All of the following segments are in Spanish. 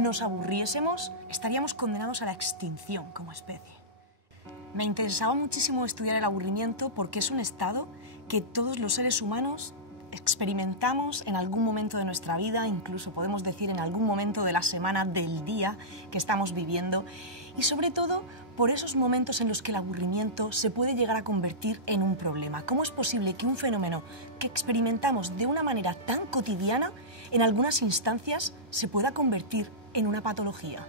nos aburriésemos, estaríamos condenados a la extinción como especie. Me interesaba muchísimo estudiar el aburrimiento porque es un estado que todos los seres humanos experimentamos en algún momento de nuestra vida, incluso podemos decir en algún momento de la semana, del día que estamos viviendo, y sobre todo por esos momentos en los que el aburrimiento se puede llegar a convertir en un problema. ¿Cómo es posible que un fenómeno que experimentamos de una manera tan cotidiana, en algunas instancias se pueda convertir en una patología?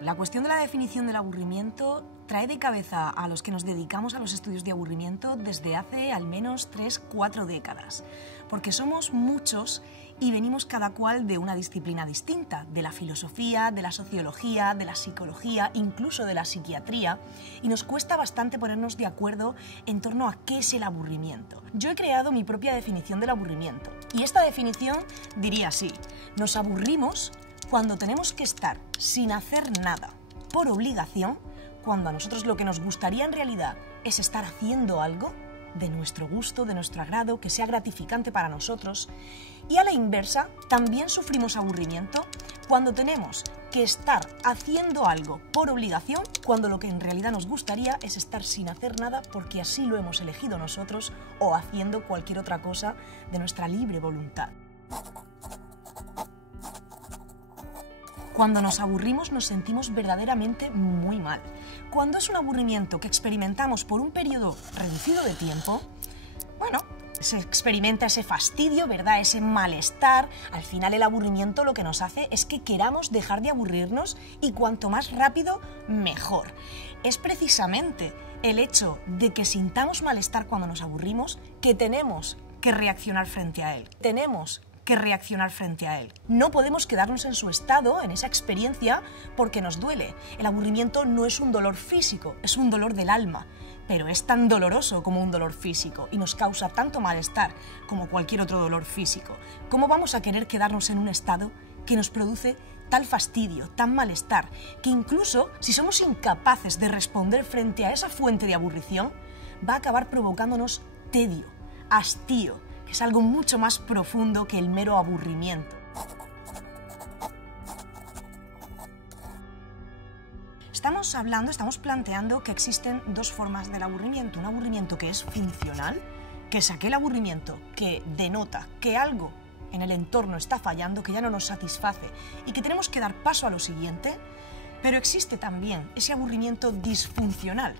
La cuestión de la definición del aburrimiento trae de cabeza a los que nos dedicamos a los estudios de aburrimiento desde hace al menos 3-4 décadas, porque somos muchos y venimos cada cual de una disciplina distinta, de la filosofía, de la sociología, de la psicología, incluso de la psiquiatría, y nos cuesta bastante ponernos de acuerdo en torno a qué es el aburrimiento. Yo he creado mi propia definición del aburrimiento, y esta definición diría así: nos aburrimos cuando tenemos que estar sin hacer nada por obligación, cuando a nosotros lo que nos gustaría en realidad es estar haciendo algo de nuestro gusto, de nuestro agrado, que sea gratificante para nosotros. Y a la inversa, también sufrimos aburrimiento cuando tenemos que estar haciendo algo por obligación, cuando lo que en realidad nos gustaría es estar sin hacer nada porque así lo hemos elegido nosotros, o haciendo cualquier otra cosa de nuestra libre voluntad. Cuando nos aburrimos nos sentimos verdaderamente muy mal. Cuando es un aburrimiento que experimentamos por un periodo reducido de tiempo, bueno, se experimenta ese fastidio, ¿verdad? Ese malestar. Al final el aburrimiento lo que nos hace es que queramos dejar de aburrirnos, y cuanto más rápido, mejor. Es precisamente el hecho de que sintamos malestar cuando nos aburrimos que tenemos que reaccionar frente a él. Tenemos que reaccionar frente a él. No podemos quedarnos en su estado, en esa experiencia, porque nos duele. El aburrimiento no es un dolor físico, es un dolor del alma, pero es tan doloroso como un dolor físico y nos causa tanto malestar como cualquier otro dolor físico. ¿Cómo vamos a querer quedarnos en un estado que nos produce tal fastidio, tan malestar, que incluso si somos incapaces de responder frente a esa fuente de aburrición, va a acabar provocándonos tedio, hastío? Es algo mucho más profundo que el mero aburrimiento. Estamos planteando que existen dos formas del aburrimiento. Un aburrimiento que es funcional, que es aquel aburrimiento que denota que algo en el entorno está fallando, que ya no nos satisface y que tenemos que dar paso a lo siguiente. Pero existe también ese aburrimiento disfuncional.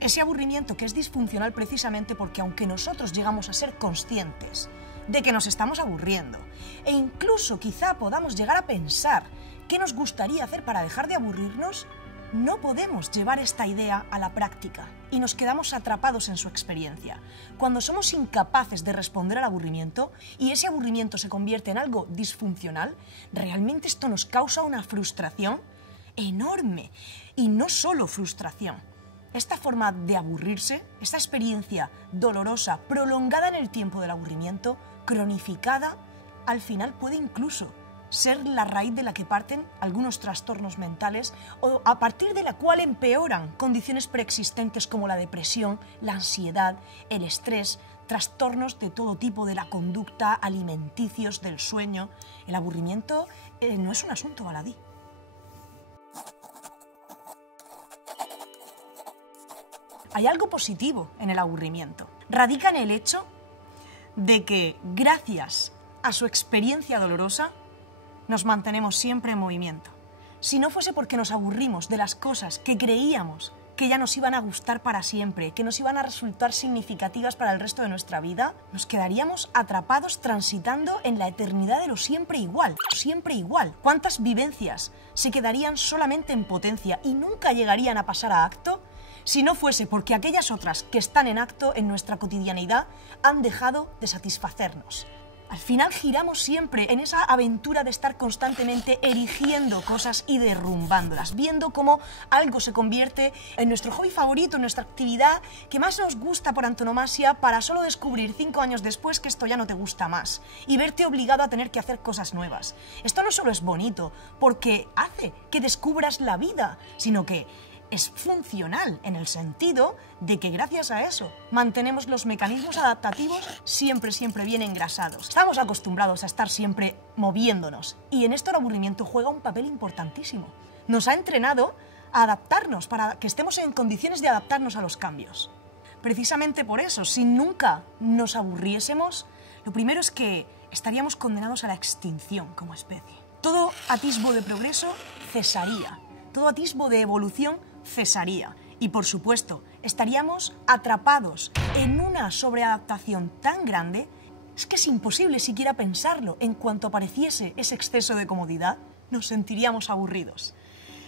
Ese aburrimiento que es disfuncional precisamente porque aunque nosotros llegamos a ser conscientes de que nos estamos aburriendo e incluso quizá podamos llegar a pensar qué nos gustaría hacer para dejar de aburrirnos, no podemos llevar esta idea a la práctica y nos quedamos atrapados en su experiencia. Cuando somos incapaces de responder al aburrimiento y ese aburrimiento se convierte en algo disfuncional, realmente esto nos causa una frustración enorme, y no solo frustración. Esta forma de aburrirse, esta experiencia dolorosa, prolongada en el tiempo del aburrimiento, cronificada, al final puede incluso ser la raíz de la que parten algunos trastornos mentales, o a partir de la cual empeoran condiciones preexistentes como la depresión, la ansiedad, el estrés, trastornos de todo tipo de la conducta, alimenticios, del sueño. El aburrimiento no es un asunto baladí. Hay algo positivo en el aburrimiento. Radica en el hecho de que, gracias a su experiencia dolorosa, nos mantenemos siempre en movimiento. Si no fuese porque nos aburrimos de las cosas que creíamos que ya nos iban a gustar para siempre, que nos iban a resultar significativas para el resto de nuestra vida, nos quedaríamos atrapados transitando en la eternidad de lo siempre igual, siempre igual. ¿Cuántas vivencias se quedarían solamente en potencia y nunca llegarían a pasar a acto si no fuese porque aquellas otras que están en acto en nuestra cotidianidad han dejado de satisfacernos? Al final giramos siempre en esa aventura de estar constantemente erigiendo cosas y derrumbándolas, viendo cómo algo se convierte en nuestro hobby favorito, en nuestra actividad que más nos gusta por antonomasia, para solo descubrir 5 años después que esto ya no te gusta más y verte obligado a tener que hacer cosas nuevas. Esto no solo es bonito porque hace que descubras la vida, sino que es funcional en el sentido de que gracias a eso mantenemos los mecanismos adaptativos siempre bien engrasados. Estamos acostumbrados a estar siempre moviéndonos y en esto el aburrimiento juega un papel importantísimo. Nos ha entrenado a adaptarnos para que estemos en condiciones de adaptarnos a los cambios. Precisamente por eso, si nunca nos aburriésemos, lo primero es que estaríamos condenados a la extinción como especie. Todo atisbo de progreso cesaría, todo atisbo de evolución cesaría y, por supuesto, estaríamos atrapados en una sobreadaptación tan grande es que es imposible siquiera pensarlo. En cuanto apareciese ese exceso de comodidad, nos sentiríamos aburridos.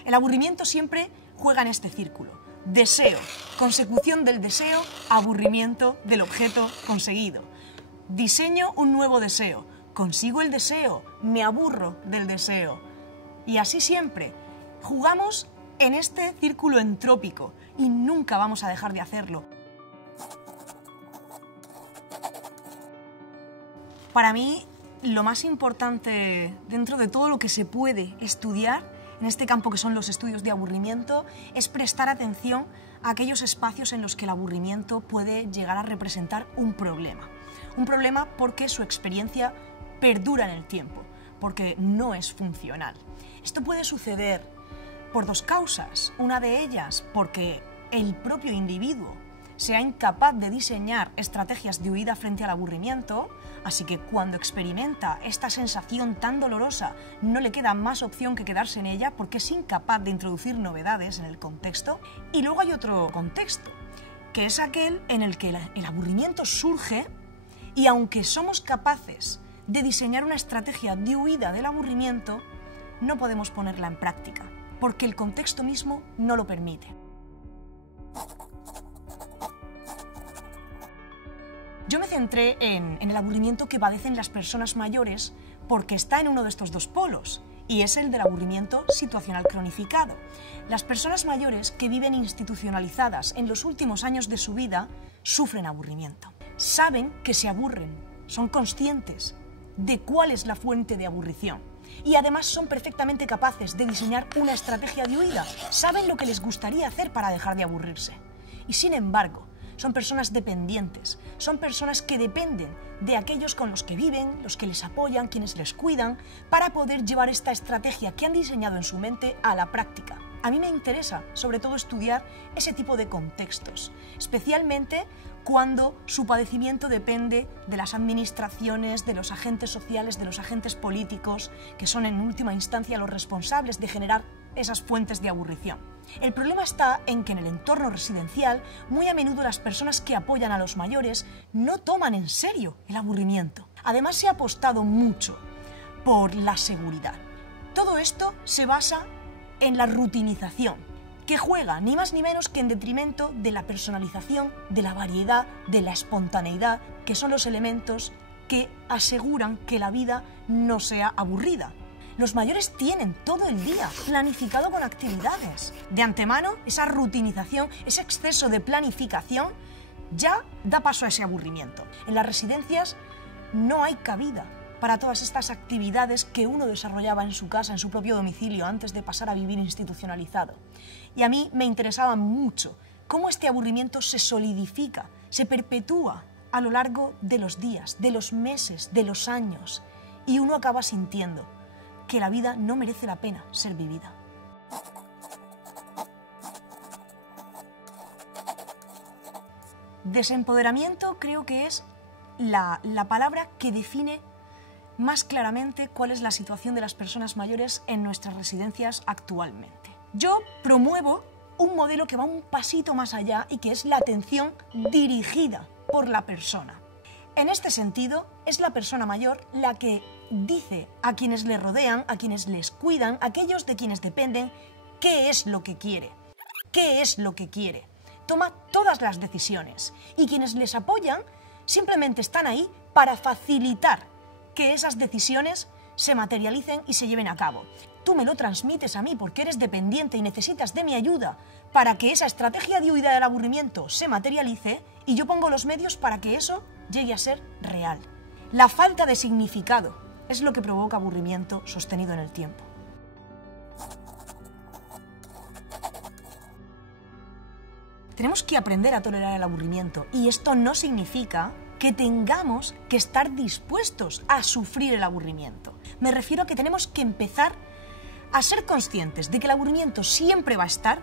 El aburrimiento siempre juega en este círculo. Deseo, consecución del deseo, aburrimiento del objeto conseguido. Diseño un nuevo deseo, consigo el deseo, me aburro del deseo. Y así siempre. Jugamos en este círculo entrópico y nunca vamos a dejar de hacerlo. Para mí, lo más importante dentro de todo lo que se puede estudiar en este campo que son los estudios de aburrimiento, es prestar atención a aquellos espacios en los que el aburrimiento puede llegar a representar un problema. Un problema porque su experiencia perdura en el tiempo, porque no es funcional. Esto puede suceder por dos causas. Una de ellas porque el propio individuo sea incapaz de diseñar estrategias de huida frente al aburrimiento, así que cuando experimenta esta sensación tan dolorosa no le queda más opción que quedarse en ella porque es incapaz de introducir novedades en el contexto. Y luego hay otro contexto, que es aquel en el que el aburrimiento surge y aunque somos capaces de diseñar una estrategia de huida del aburrimiento, no podemos ponerla en práctica, porque el contexto mismo no lo permite. Yo me centré en el aburrimiento que padecen las personas mayores porque está en uno de estos dos polos, y es el del aburrimiento situacional cronificado. Las personas mayores que viven institucionalizadas en los últimos años de su vida sufren aburrimiento. Saben que se aburren, son conscientes de cuál es la fuente de aburrición y además son perfectamente capaces de diseñar una estrategia de huida. Saben lo que les gustaría hacer para dejar de aburrirse. Y sin embargo, son personas dependientes, son personas que dependen de aquellos con los que viven, los que les apoyan, quienes les cuidan, para poder llevar esta estrategia que han diseñado en su mente a la práctica. A mí me interesa, sobre todo, estudiar ese tipo de contextos, especialmente cuando su padecimiento depende de las administraciones, de los agentes sociales, de los agentes políticos, que son en última instancia los responsables de generar esas fuentes de aburrición. El problema está en que en el entorno residencial, muy a menudo las personas que apoyan a los mayores no toman en serio el aburrimiento. Además, se ha apostado mucho por la seguridad. Todo esto se basa en la rutinización, que juega ni más ni menos que en detrimento de la personalización, de la variedad, de la espontaneidad, que son los elementos que aseguran que la vida no sea aburrida. Los mayores tienen todo el día planificado con actividades. De antemano, esa rutinización, ese exceso de planificación, ya da paso a ese aburrimiento. En las residencias no hay cabida para todas estas actividades que uno desarrollaba en su casa, en su propio domicilio, antes de pasar a vivir institucionalizado. Y a mí me interesaba mucho cómo este aburrimiento se solidifica, se perpetúa a lo largo de los días, de los meses, de los años, y uno acaba sintiendo que la vida no merece la pena ser vivida. Desempoderamiento creo que es la palabra que define más claramente cuál es la situación de las personas mayores en nuestras residencias actualmente. Yo promuevo un modelo que va un pasito más allá y que es la atención dirigida por la persona. En este sentido, es la persona mayor la que dice a quienes le rodean, a quienes les cuidan, a aquellos de quienes dependen, qué es lo que quiere, qué es lo que quiere. Toma todas las decisiones y quienes les apoyan simplemente están ahí para facilitar que esas decisiones se materialicen y se lleven a cabo. Tú me lo transmites a mí porque eres dependiente y necesitas de mi ayuda para que esa estrategia de huida del aburrimiento se materialice y yo pongo los medios para que eso llegue a ser real. La falta de significado es lo que provoca aburrimiento sostenido en el tiempo. Tenemos que aprender a tolerar el aburrimiento y esto no significa que tengamos que estar dispuestos a sufrir el aburrimiento. Me refiero a que tenemos que empezar a ser conscientes de que el aburrimiento siempre va a estar,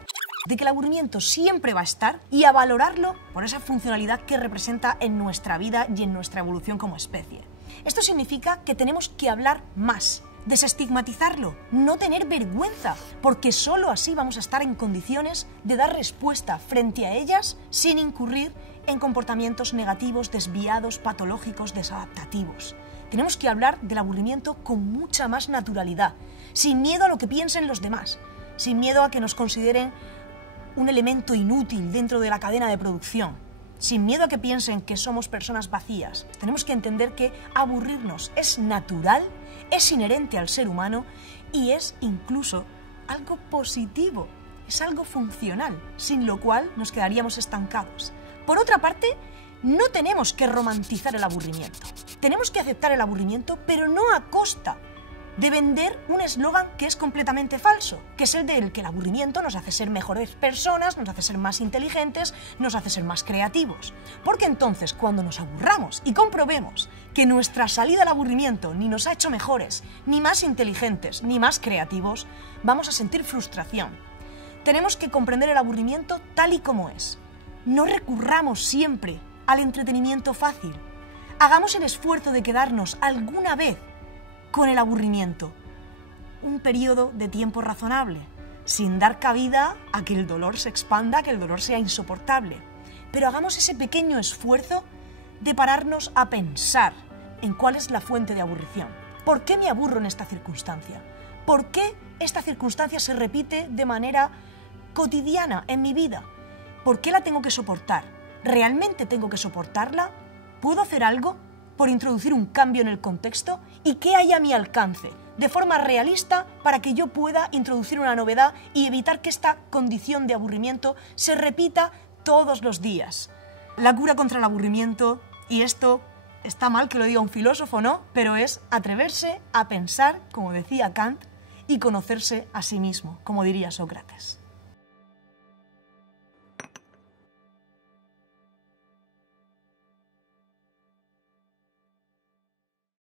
y a valorarlo por esa funcionalidad que representa en nuestra vida y en nuestra evolución como especie. Esto significa que tenemos que hablar más, desestigmatizarlo, no tener vergüenza, porque solo así vamos a estar en condiciones de dar respuesta frente a ellas sin incurrir en comportamientos negativos, desviados, patológicos, desadaptativos. Tenemos que hablar del aburrimiento con mucha más naturalidad, sin miedo a lo que piensen los demás, sin miedo a que nos consideren un elemento inútil dentro de la cadena de producción, sin miedo a que piensen que somos personas vacías. Tenemos que entender que aburrirnos es natural, es inherente al ser humano y es incluso algo positivo, es algo funcional, sin lo cual nos quedaríamos estancados. Por otra parte, no tenemos que romantizar el aburrimiento. Tenemos que aceptar el aburrimiento, pero no a costa de vender un eslogan que es completamente falso, que es el del que el aburrimiento nos hace ser mejores personas, nos hace ser más inteligentes, nos hace ser más creativos. Porque entonces, cuando nos aburramos y comprobemos que nuestra salida al aburrimiento ni nos ha hecho mejores, ni más inteligentes, ni más creativos, vamos a sentir frustración. Tenemos que comprender el aburrimiento tal y como es. No recurramos siempre al entretenimiento fácil. Hagamos el esfuerzo de quedarnos alguna vez con el aburrimiento, un periodo de tiempo razonable, sin dar cabida a que el dolor se expanda, que el dolor sea insoportable. Pero hagamos ese pequeño esfuerzo de pararnos a pensar en cuál es la fuente de aburrición. ¿Por qué me aburro en esta circunstancia? ¿Por qué esta circunstancia se repite de manera cotidiana en mi vida? ¿Por qué la tengo que soportar? ¿Realmente tengo que soportarla? ¿Puedo hacer algo por introducir un cambio en el contexto? ¿Y qué hay a mi alcance, de forma realista, para que yo pueda introducir una novedad y evitar que esta condición de aburrimiento se repita todos los días? La cura contra el aburrimiento, y esto está mal que lo diga un filósofo, ¿no? Pero es atreverse a pensar, como decía Kant, y conocerse a sí mismo, como diría Sócrates.